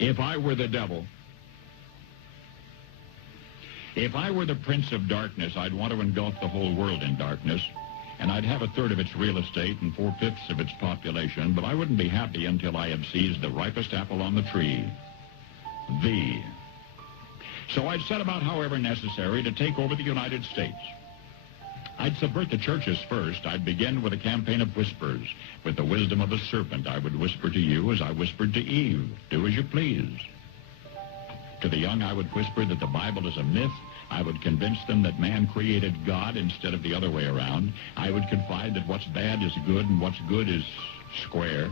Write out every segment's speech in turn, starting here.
If I were the devil, if I were the prince of darkness, I'd want to engulf the whole world in darkness, and I'd have a third of its real estate and 4/5 of its population, but I wouldn't be happy until I had seized the ripest apple on the tree, thee. So I'd set about, however necessary, to take over the United States. I'd subvert the churches first. I'd begin with a campaign of whispers. With the wisdom of a serpent, I would whisper to you as I whispered to Eve, do as you please. To the young, I would whisper that the Bible is a myth. I would convince them that man created God instead of the other way around. I would confide that what's bad is good and what's good is square.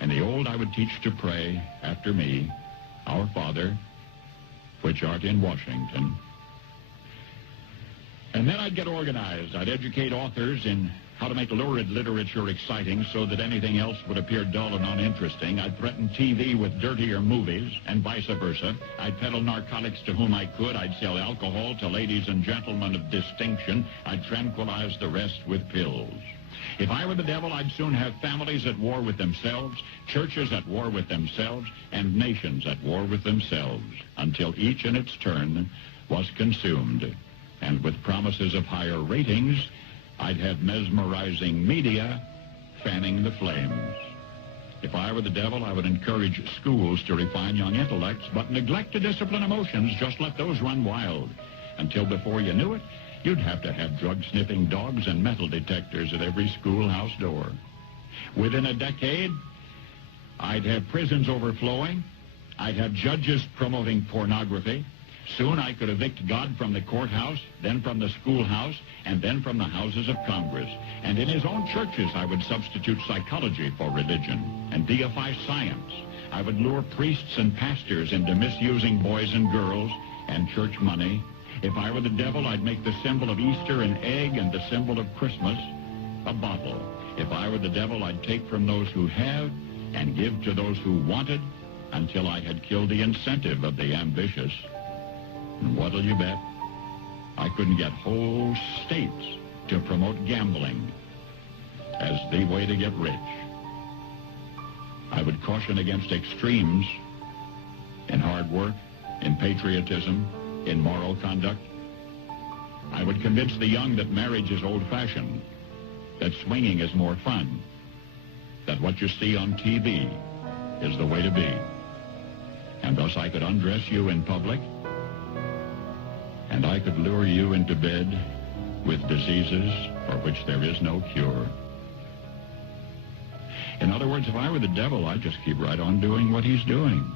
And the old I would teach to pray after me, Our Father, which art in Washington. And then I'd get organized. I'd educate authors in how to make lurid literature exciting so that anything else would appear dull and uninteresting. I'd threaten TV with dirtier movies and vice versa. I'd peddle narcotics to whom I could. I'd sell alcohol to ladies and gentlemen of distinction. I'd tranquilize the rest with pills. If I were the devil, I'd soon have families at war with themselves, churches at war with themselves, and nations at war with themselves, until each in its turn was consumed. And with promises of higher ratings, I'd have mesmerizing media fanning the flames. If I were the devil, I would encourage schools to refine young intellects, but neglect to discipline emotions. Just let those run wild. Until before you knew it, you'd have to have drug-sniffing dogs and metal detectors at every schoolhouse door. Within a decade, I'd have prisons overflowing. I'd have judges promoting pornography. Soon I could evict God from the courthouse, then from the schoolhouse, and then from the houses of Congress. And in his own churches, I would substitute psychology for religion and deify science. I would lure priests and pastors into misusing boys and girls and church money. If I were the devil, I'd make the symbol of Easter an egg and the symbol of Christmas a bottle. If I were the devil, I'd take from those who have and give to those who wanted until I had killed the incentive of the ambitious. And what'll you bet? I couldn't get whole states to promote gambling as the way to get rich. I would caution against extremes in hard work, in patriotism, in moral conduct. I would convince the young that marriage is old-fashioned, that swinging is more fun, that what you see on TV is the way to be. And thus I could undress you in public, and I could lure you into bed with diseases for which there is no cure. In other words, if I were the devil, I'd just keep right on doing what he's doing.